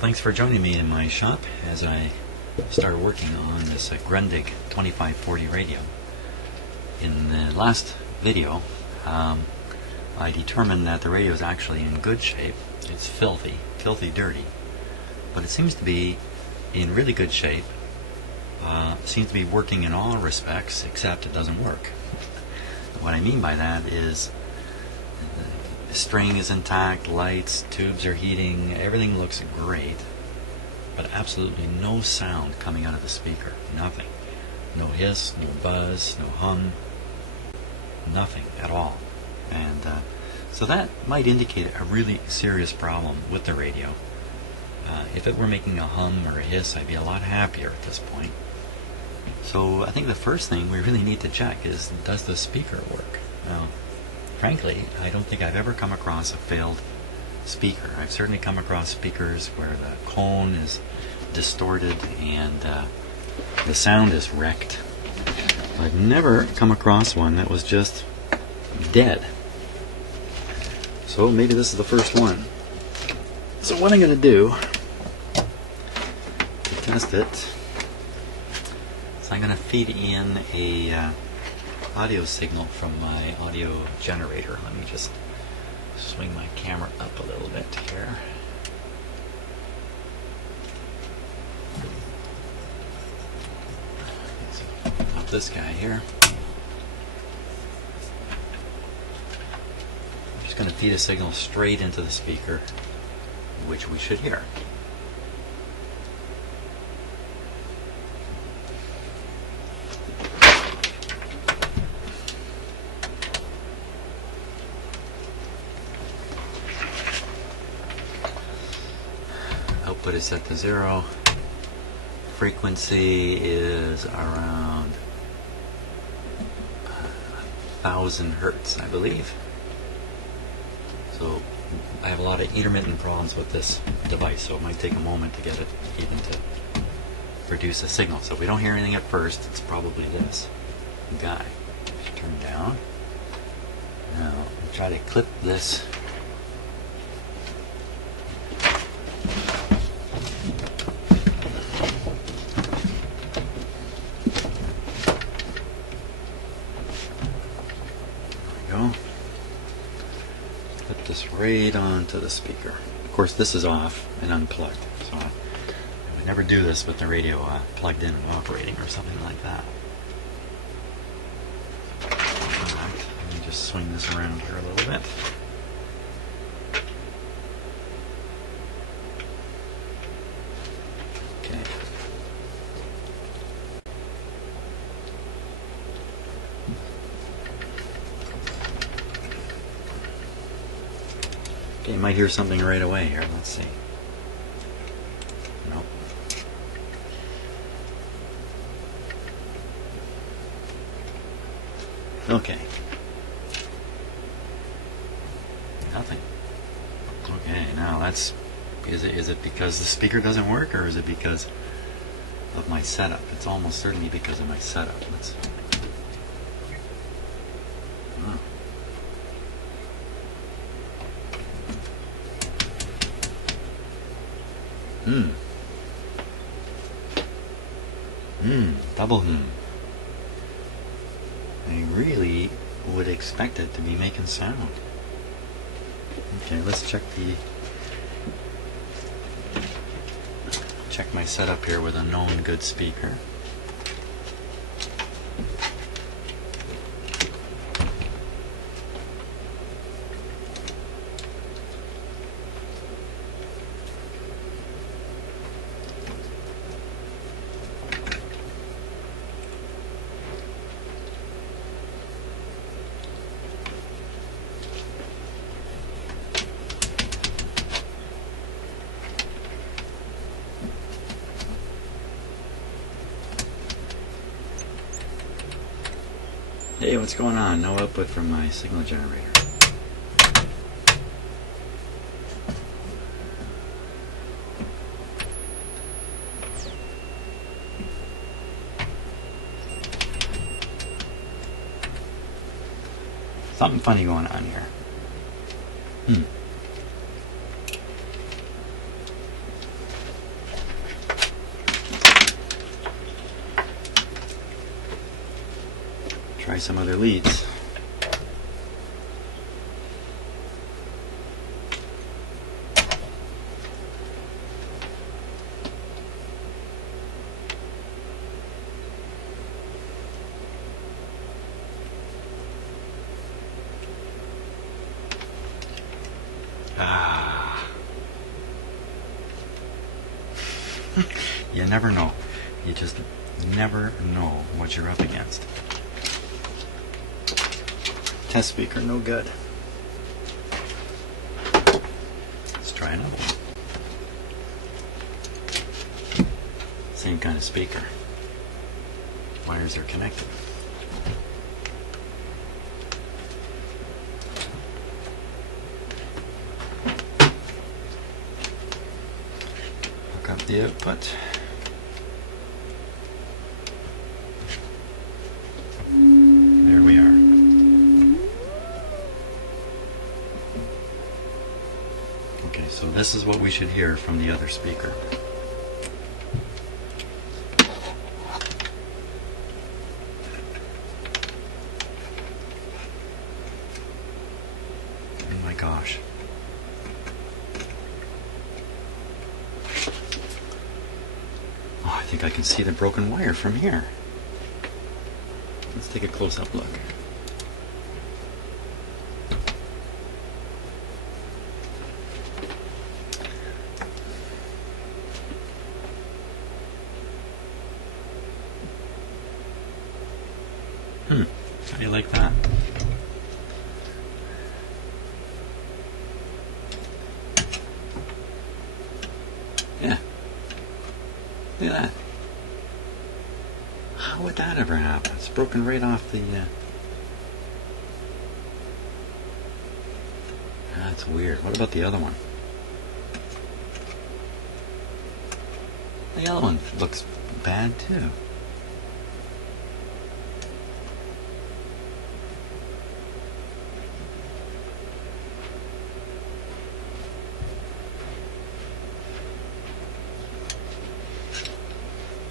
Well, thanks for joining me in my shop as I started working on this Grundig 2540 radio. In the last video, I determined that the radio is actually in good shape. It's filthy dirty, but it seems to be in really good shape. Seems to be working in all respects, except it doesn't work. What I mean by that is the string is intact, lights, tubes are heating, everything looks great, but absolutely no sound coming out of the speaker. Nothing. No hiss, no buzz, no hum, nothing at all. And so that might indicate a really serious problem with the radio. If it were making a hum or a hiss, I'd be a lot happier at this point. So I think the first thing we really need to check is, does the speaker work? Now, frankly, I don't think I've ever come across a failed speaker. I've certainly come across speakers where the cone is distorted and the sound is wrecked. I've never come across one that was just dead. So maybe this is the first one. So what I'm going to do to test it is I'm going to feed in a audio signal from my audio generator. Let me just swing my camera up a little bit here. Up this guy here. I'm just going to feed a signal straight into the speaker, which we should hear. Output is set to 0. Frequency is around 1,000 hertz, I believe. So I have a lot of intermittent problems with this device, so it might take a moment to get it even to produce a signal. So if we don't hear anything at first, it's probably this guy. Turn down. Now I'll try to clip this. Put this right onto the speaker. Of course, this is off and unplugged, so I would never do this with the radio plugged in and operating or something like that. Alright, let me just swing this around here a little bit. Okay. Okay, you might hear something right away here. Let's see. Nope. Okay. Nothing. Okay, now that's... Is it because the speaker doesn't work, or is it because of my setup? It's almost certainly because of my setup. Let's... Oh. Double I really would expect it to be making sound. Okay, let's check my setup here with a known good speaker. Hey, what's going on? No output from my signal generator. Something funny going on here. some other leads. You never know. You just never know what you're up against. Test speaker, no good. Let's try another one. Same kind of speaker. Wires are connected. Hook up the output. There we are. Okay, so this is what we should hear from the other speaker. Oh my gosh. Oh, I think I can see the broken wire from here. Let's take a close-up look. How do you like that? Yeah. Look at that. How would that ever happen? It's broken right off the... That's weird. What about the other one? The other one looks bad too.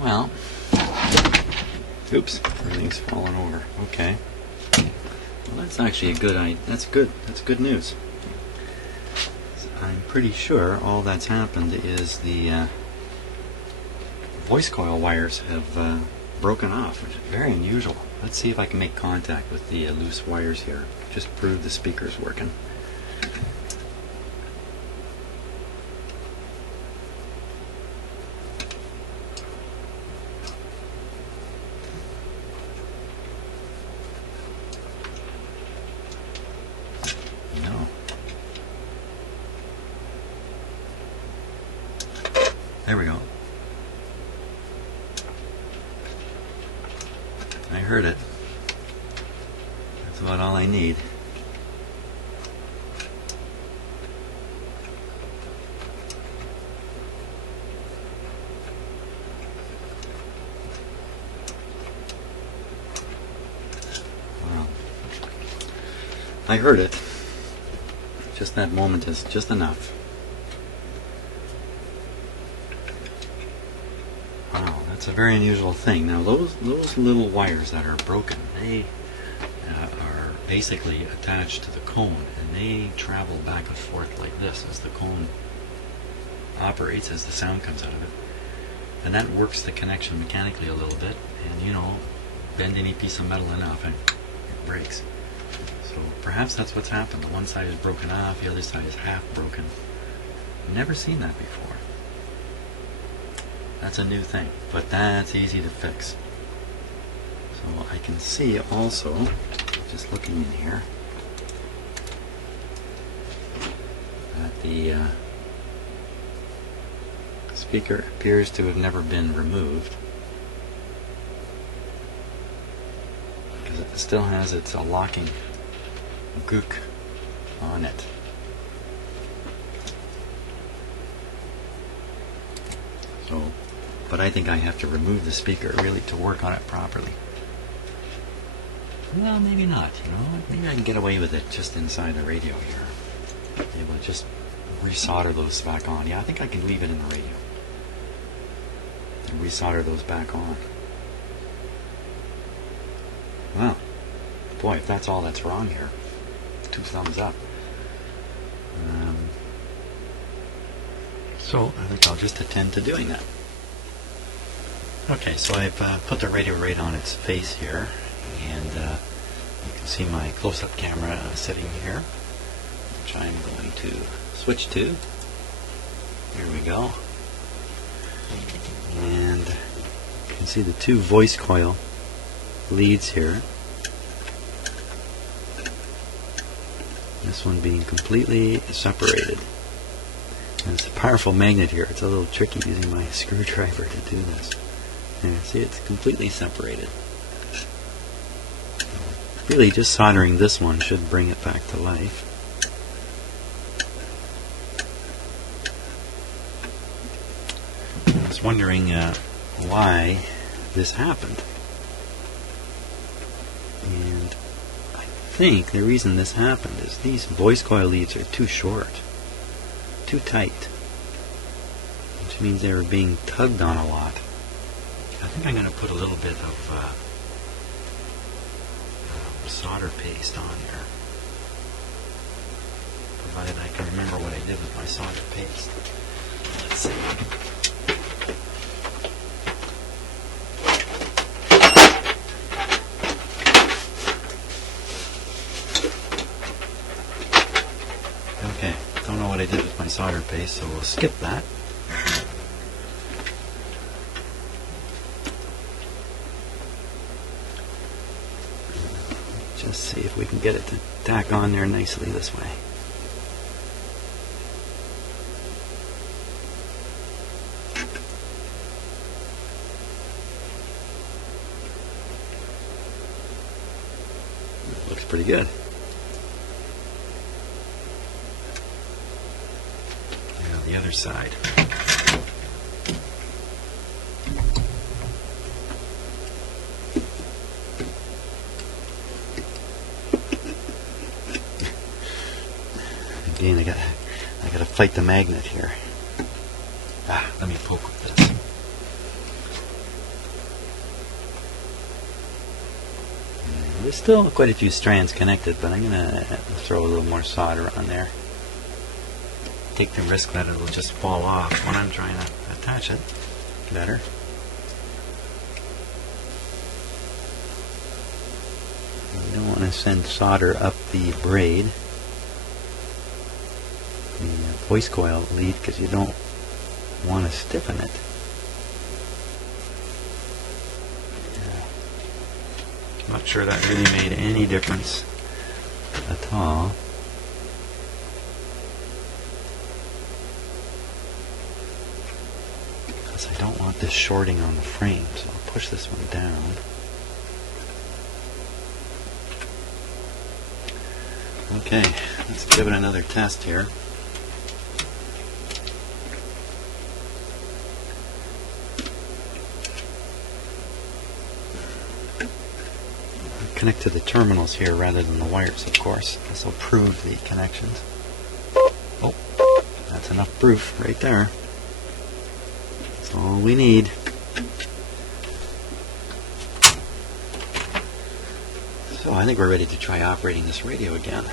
Well, oops, everything's falling over. Okay. Well, that's actually a good That's good. That's good news. I'm pretty sure all that's happened is the voice coil wires have broken off, which is very unusual. Let's see if I can make contact with the loose wires here. Just prove the speaker's working. No. There we go. I heard it. That's about all I need. Wow. I heard it. Just that moment is just enough. Wow, that's a very unusual thing. Now those little wires that are broken, they are basically attached to the cone, and they travel back and forth like this as the cone operates, as the sound comes out of it. And that works the connection mechanically a little bit, and you know, bend any piece of metal enough and it breaks. So perhaps that's what's happened. The one side is broken off, the other side is half broken. Never seen that before. That's a new thing, but that's easy to fix. So I can see also, just looking in here, that the speaker appears to have never been removed, because it still has its locking gook on it. So, but I think I have to remove the speaker really to work on it properly. Well, maybe not, you know. Maybe I can get away with it just inside the radio here. Able to just resolder those back on. Yeah, I think I can leave it in the radio and resolder those back on. Wow, boy, if that's all that's wrong here, 2 thumbs up. So I think I'll just attend to doing that. Okay, so I've put the radio right on its face here, and you can see my close-up camera sitting here, which I'm going to switch to. Here we go. And you can see the 2 voice coil leads here. This one being completely separated. And it's a powerful magnet here. It's a little tricky using my screwdriver to do this. And see, it's completely separated. Really, just soldering this one should bring it back to life. I was wondering why this happened. And I think the reason this happened is these voice coil leads are too short, too tight, which means they were being tugged on a lot. I think I'm going to put a little bit of solder paste on here, provided I can remember what I did with my solder paste. Let's see. Okay, don't know what I did with my solder paste, so we'll skip that. Just see if we can get it to tack on there nicely this way. Looks pretty good. Now the other side. Again, I gotta fight the magnet here. Let me poke with this. There's still quite a few strands connected, but I'm gonna throw a little more solder on there. Take the risk that it'll just fall off when I'm trying to attach it better. You don't want to send solder up the braid, the voice coil lead, because you don't want to stiffen it. I'm not sure that really made any difference at all. Because I don't want this shorting on the frame, so I'll push this one down. Okay, let's give it another test here. Connect to the terminals here rather than the wires, of course. This will prove the connections. Oh, that's enough proof right there. That's all we need. So I think we're ready to try operating this radio again.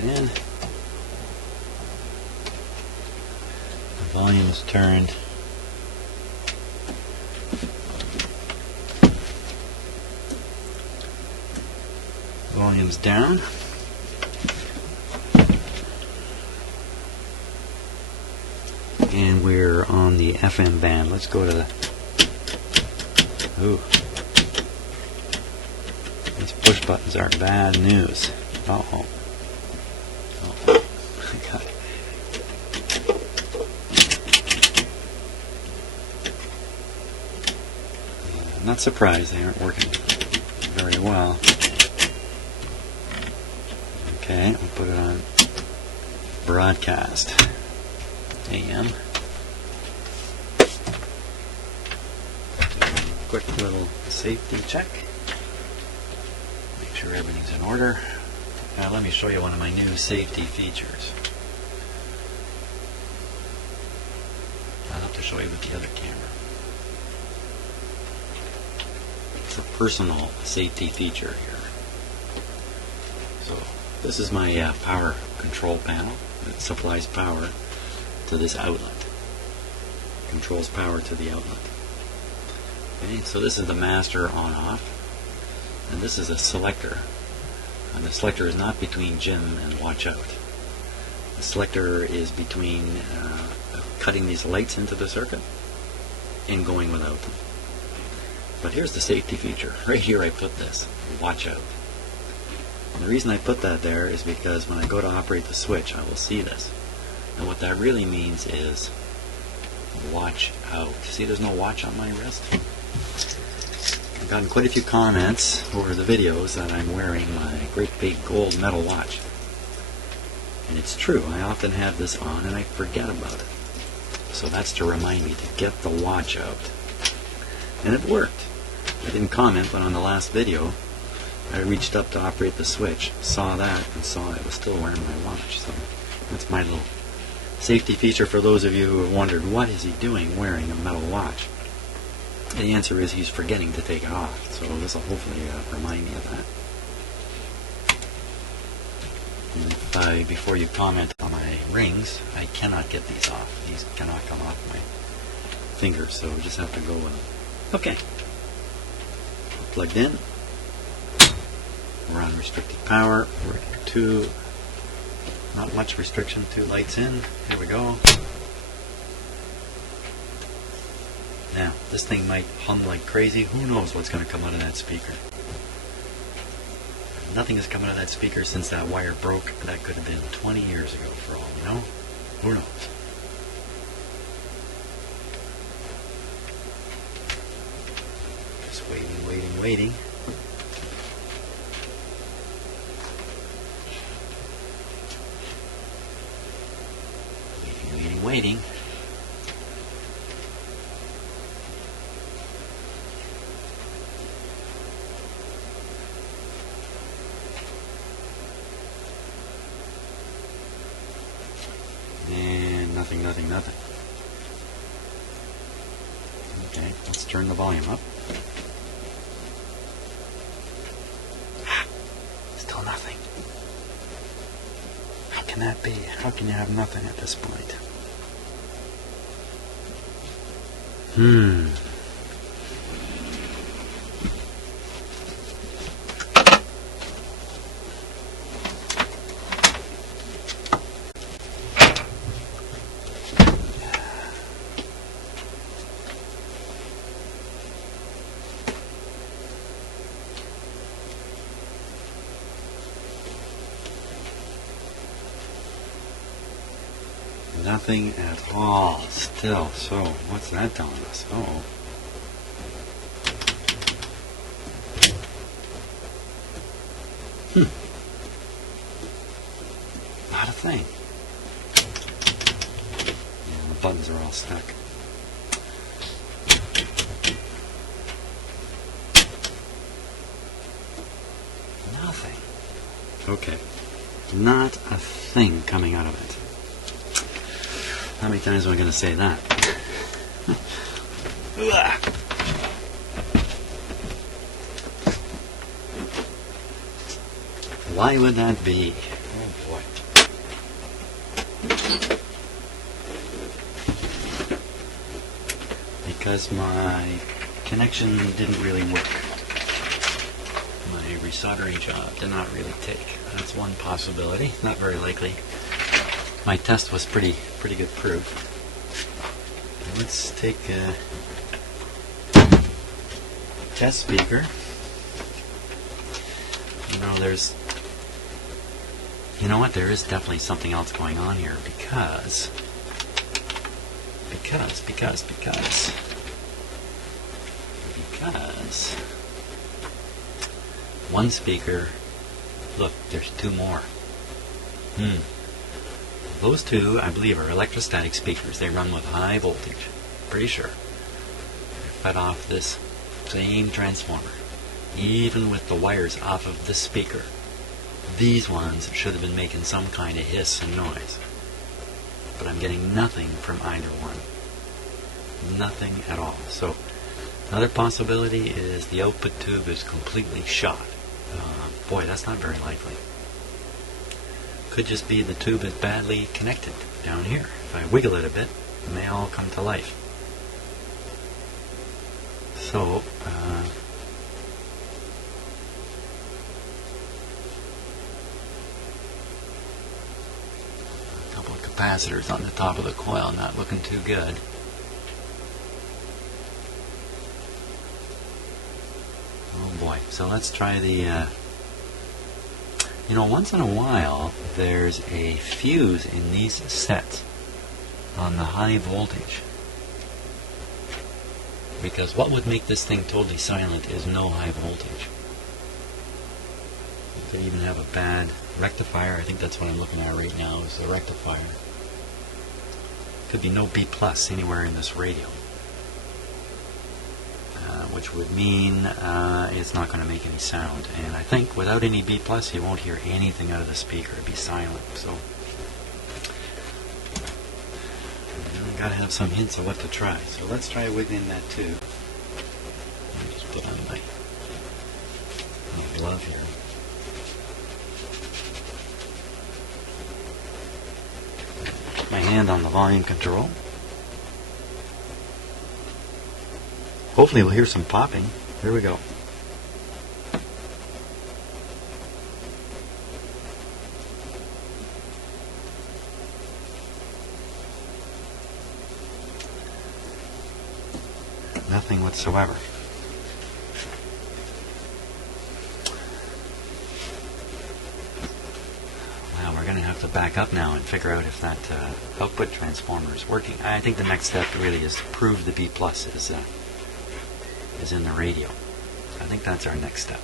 In. The volume is turned. Volume's down. And we're on the FM band. Let's go to the... Ooh. These push buttons are bad news. Uh-oh. I'm not surprised they aren't working very well. Okay, I'll put it on broadcast AM. quick little safety check. Make sure everything's in order. Now let me show you one of my new safety features. I'll have to show you with the other camera. It's a personal safety feature here. So this is my power control panel. It supplies power to this outlet. Controls power to the outlet. Okay, so this is the master on-off, and this is a selector. And the selector is not between Jim and watch out. The selector is between cutting these lights into the circuit and going without them. But here's the safety feature. Right here I put this, watch out. And the reason I put that there is because when I go to operate the switch, I will see this. And what that really means is watch out. See, there's no watch on my wrist? I've gotten quite a few comments over the videos that I'm wearing my great big gold metal watch. And it's true, I often have this on and I forget about it. So that's to remind me to get the watch out. And it worked. I didn't comment, but on the last video, I reached up to operate the switch, saw that, and saw I was still wearing my watch. So that's my little safety feature for those of you who have wondered, what is he doing wearing a metal watch? And the answer is he's forgetting to take it off. So this will hopefully remind me of that. And before you comment on my rings, I cannot get these off. These cannot come off my fingers, so we just have to go with them. Okay. Plugged in. We're on restricted power. We're two. Not much restriction. 2 lights in. Here we go. Now, this thing might hum like crazy. Who knows what's going to come out of that speaker? Nothing has come out of that speaker since that wire broke. That could have been 20 years ago for all we know. Who knows? Just waiting, waiting. Waiting. And nothing. Okay, let's turn the volume up. Still nothing. How can that be? How can you have nothing at this point? Nothing at all still. So, what's that telling us? Oh. Not a thing. Yeah, the buttons are all stuck. Nothing. Okay. Not a thing coming out of it. How many times am I going to say that? Why would that be? Oh boy. Because my connection didn't really work. My resoldering job did not really take. That's one possibility. Not very likely. My test was pretty good proof. Let's take a test speaker. You know what? There is definitely something else going on here because one speaker. Look, there's 2 more. Those 2, I believe, are electrostatic speakers. They run with high voltage. Pretty sure. I fed off this same transformer, even with the wires off of the speaker. These ones should have been making some kind of hiss and noise. But I'm getting nothing from either one. Nothing at all. So another possibility is the output tube is completely shot. Boy, that's not very likely. Could just be the tube is badly connected down here. If I wiggle it a bit, it may all come to life. So, a couple of capacitors on the top of the coil, not looking too good. Oh boy, so let's try the, once in a while there's a fuse in these sets on the high voltage. Because what would make this thing totally silent is no high voltage. You could even have a bad rectifier. I think that's what I'm looking at right now, is the rectifier. Could be no B plus anywhere in this radio. Which would mean it's not going to make any sound. And I think without any B plus, you won't hear anything out of the speaker. It'd be silent. So you got to have some hints of what to try. So let's try wiggling that too. Let me just put on my glove here. Put my hand on the volume control. Hopefully we'll hear some popping. Here we go. Nothing whatsoever. Wow, we're going to have to back up now and figure out if that output transformer is working. I think the next step really is to prove the B plus is in the radio. I think that's our next step.